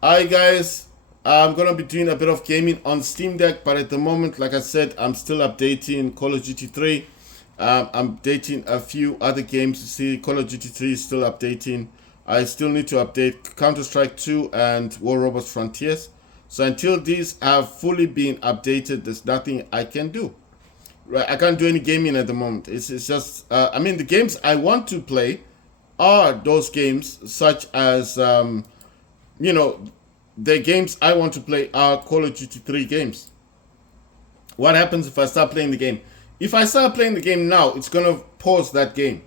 Hi guys, I'm gonna be doing a bit of gaming on Steam Deck, but at the moment, like I said, I'm still updating Call of Duty 3. I'm updating a few other games. You see, Call of Duty 3 is still updating. I still need to update Counter Strike 2 and War Robots Frontiers. So until these have fully been updated, there's nothing I can do. Right, I can't do any gaming at the moment. It's just, I mean, the games I want to play are those games such as you know, the games I want to play are Call of Duty 3 games. What happens if I start playing the game? If I start playing the game now, it's going to pause that game.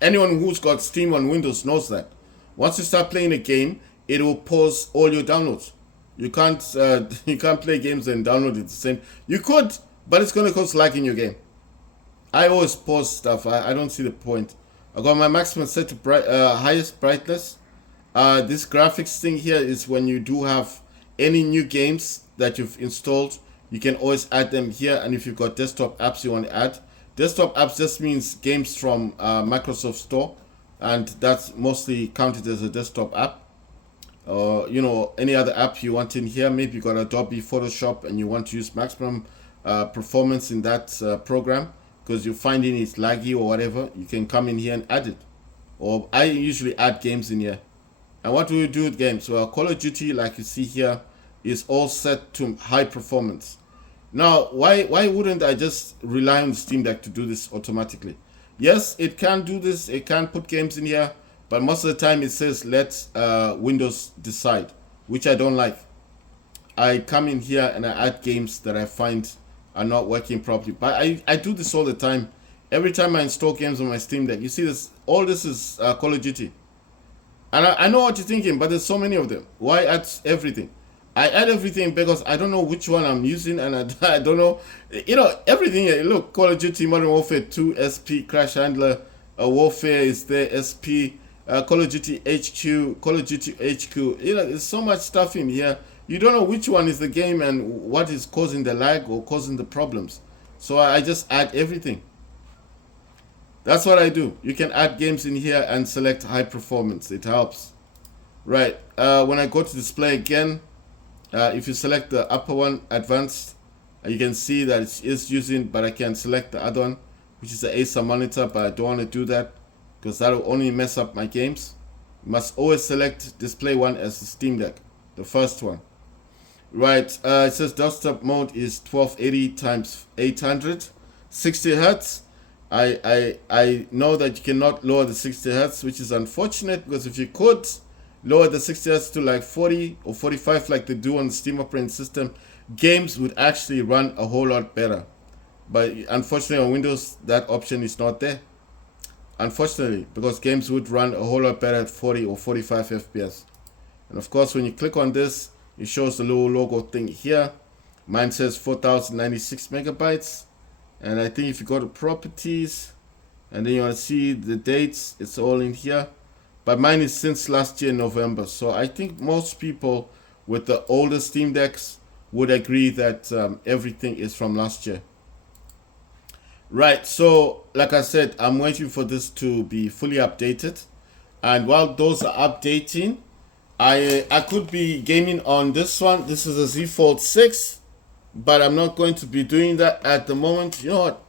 Anyone who's got Steam on Windows knows that. Once you start playing a game, it will pause all your downloads. You can't you can't play games and download it the same. You could, but it's going to cause lag in your game. I always pause stuff. I don't see the point. I got my maximum set to highest brightness. This graphics thing here is when you do have any new games that you've installed, you can always add them here. And if you've got desktop apps you want to add, desktop apps just means games from Microsoft Store, and that's mostly counted as a desktop app. Or any other app you want in here. Maybe you got Adobe Photoshop and you want to use maximum performance in that program because you're finding it laggy or whatever. You can come in here and add it. Or I usually add games in here. And what do we do with games? Well, Call of Duty, like you see here, is all set to high performance. Now, why wouldn't I just rely on Steam Deck to do this automatically? Yes, it can do this. It can put games in here, but most of the time it says let Windows decide, which I don't like. I come in here and I add games that I find are not working properly. But I do this all the time. Every time I install games on my Steam Deck, you see this. All this is Call of Duty. And I know what you're thinking, but there's so many of them. Why add everything? I add everything because I don't know which one I'm using, and I don't know, everything. Look, Call of Duty Modern Warfare 2 SP Crash Handler, Warfare is there SP, Call of Duty HQ, Call of Duty HQ. There's so much stuff in here. You don't know which one is the game and what is causing the lag or causing the problems. So I just add everything. That's what I do. You can add games in here and select high performance. It helps. Right. When I go to display again, if you select the upper one, advanced, you can see that it is using, but I can select the other one, which is the Acer monitor, but I don't want to do that because that will only mess up my games. You must always select display one as the Steam Deck, the first one. Right. It says desktop mode is 1280 times 800, 60 hertz. I know that you cannot lower the 60 hertz, which is unfortunate because if you could lower the 60 hertz to like 40 or 45 like they do on the Steam operating system, games would actually run a whole lot better. But unfortunately on Windows that option is not there. Unfortunately, because games would run a whole lot better at 40 or 45 FPS. And of course when you click on this, it shows the little logo thing here. Mine says 4096 megabytes. And I think if you go to properties and then you want to see the dates, it's all in here. But mine is since last year, November. So I think most people with the older Steam Decks would agree that everything is from last year. Right, so like I said, I'm waiting for this to be fully updated. And while those are updating, I could be gaming on this one. This is a Z Fold 6. But I'm not going to be doing that at the moment. You know what?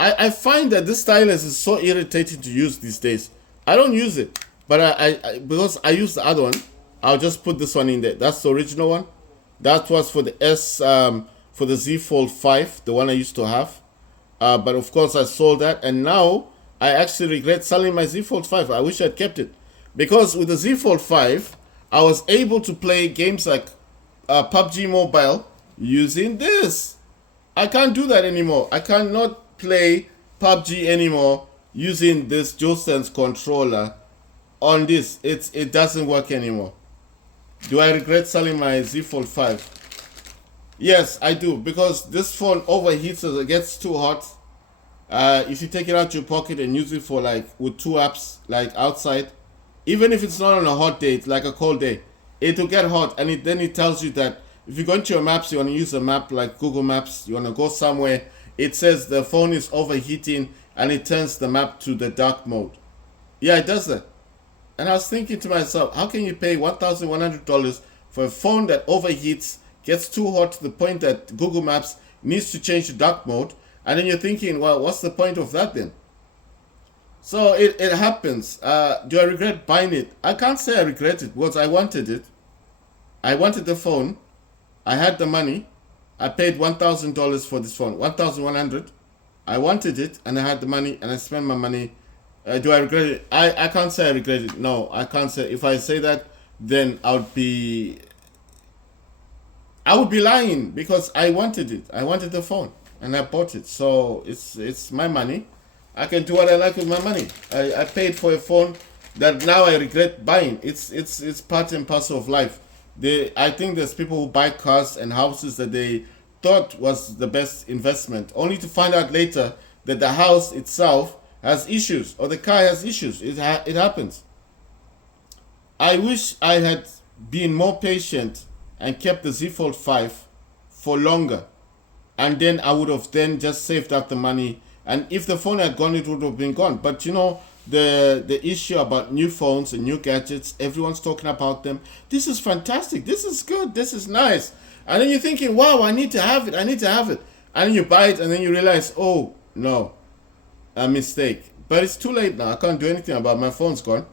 I find that this stylus is so irritating to use these days. I don't use it, but I because I use the other one, I'll just put this one in there. That's the original one. That was for the for the Z Fold 5, the one I used to have. But of course I sold that, and now I actually regret selling my Z Fold 5. I wish I'd kept it because with the Z Fold 5, I was able to play games like PUBG Mobile using this. I can't do that anymore. I cannot play PUBG anymore using this DualSense controller on this. It doesn't work anymore. Do I regret selling my Z Fold 5? Yes, I do, because this phone overheats as it gets too hot. If you take it out your pocket and use it for like with two apps like outside, even if it's not on a hot day, it's like a cold day, it will get hot, and then it tells you that if you go into your maps, you want to use a map like Google Maps, you want to go somewhere, it says the phone is overheating and it turns the map to the dark mode. Yeah, it does that. And I was thinking to myself, how can you pay $1,100 for a phone that overheats, gets too hot to the point that Google Maps needs to change to dark mode, and then you're thinking, well, what's the point of that then? So it happens. Do I regret buying it? I can't say I regret it because I wanted it. I wanted the phone. I had the money. I paid $1,000 for this phone, $1,100. I wanted it and I had the money and I spent my money. Do I regret it? I can't say I regret it. No, I can't say. If I say that, then I would be lying because I wanted it. I wanted the phone and I bought it. So it's my money. I can do what I like with my money. I paid for a phone that now I regret buying. It's part and parcel of life. I think there's people who buy cars and houses that they thought was the best investment, only to find out later that the house itself has issues or the car has issues. It happens. I wish I had been more patient and kept the Z Fold 5 for longer, and then I would have then just saved up the money. And if the phone had gone, it would have been gone. But you know, the issue about new phones and new gadgets, everyone's talking about them. This is fantastic. This is good. This is nice. And then you're thinking, wow, I need to have it. I need to have it. And then you buy it and then you realize, oh, no, a mistake. But it's too late now. I can't do anything about it. My phone's gone.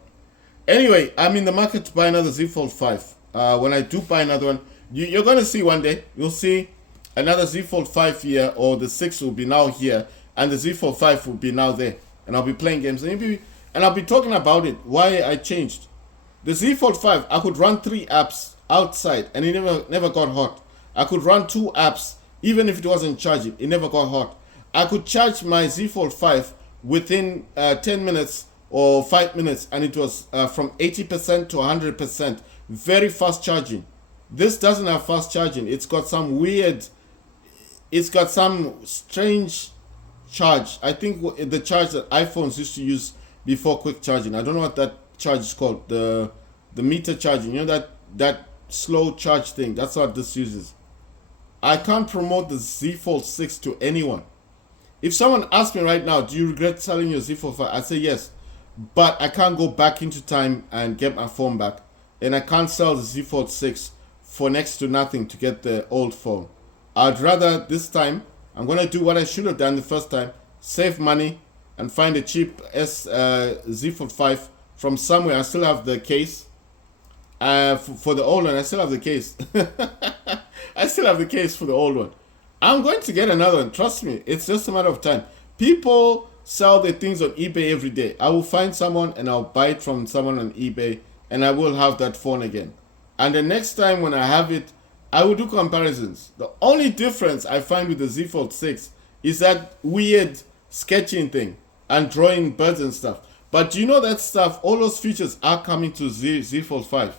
Anyway, I'm in the market to buy another Z Fold 5. When I do buy another one, you're going to see one day. You'll see another Z Fold 5 here, or the 6 will be now here. And the Z Fold 5 will be now there. And I'll be playing games. And I'll be talking about it, why I changed. The Z Fold 5, I could run 3 apps outside and it never got hot. I could run 2 apps, even if it wasn't charging, it never got hot. I could charge my Z Fold 5 within 10 minutes or 5 minutes, and it was from 80% to 100%. Very fast charging. This doesn't have fast charging. It's got some strange charge. I think the charge that iPhones used to use before quick charging. I don't know what that charge is called. The meter charging. You know that slow charge thing. That's what this uses. I can't promote the Z Fold 6 to anyone. If someone asks me right now, do you regret selling your Z Fold 5? I say yes. But I can't go back into time and get my phone back. And I can't sell the Z Fold 6 for next to nothing to get the old phone. I'd rather this time, I'm going to do what I should have done the first time. Save money and find a cheap Z Fold 5 from somewhere. I still have the case. For the old one, I still have the case. I still have the case for the old one. I'm going to get another one. Trust me. It's just a matter of time. People sell their things on eBay every day. I will find someone and I'll buy it from someone on eBay and I will have that phone again. And the next time when I have it, I will do comparisons. The only difference I find with the Z Fold 6 is that weird sketching thing and drawing birds and stuff. But you know that stuff, all those features are coming to Z Fold 5.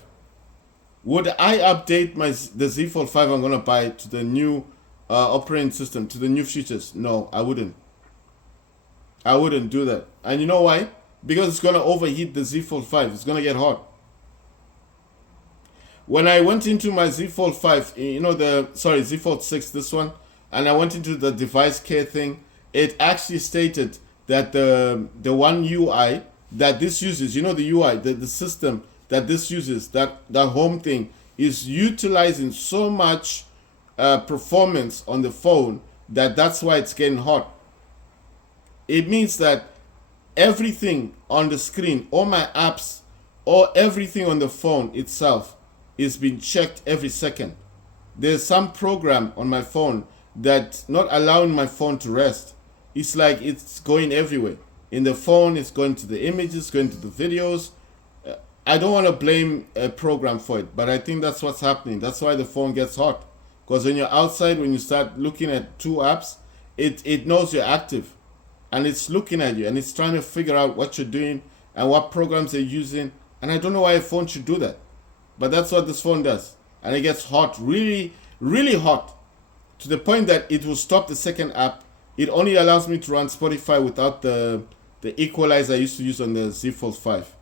Would I update the Z Fold 5 I'm going to buy to the new operating system, to the new features? No, I wouldn't. I wouldn't do that. And you know why? Because it's going to overheat the Z Fold 5. It's going to get hot. When I went into my Z Fold 5, Z Fold 6, this one, and I went into the device care thing, it actually stated that the one UI that this uses, the UI, the system that this uses, that home thing, is utilizing so much performance on the phone that's why it's getting hot. It means that everything on the screen, all my apps, or everything on the phone itself is being checked every second. There's some program on my phone that's not allowing my phone to rest. It's like it's going everywhere. In the phone, it's going to the images, going to the videos. I don't want to blame a program for it, but I think that's what's happening. That's why the phone gets hot. Because when you're outside, when you start looking at 2 apps, it knows you're active. And it's looking at you, and it's trying to figure out what you're doing and what programs you're using. And I don't know why a phone should do that. But that's what this phone does. And it gets hot, really, really hot, to the point that it will stop the second app. It only allows me to run Spotify without the equalizer I used to use on the Z Fold 5.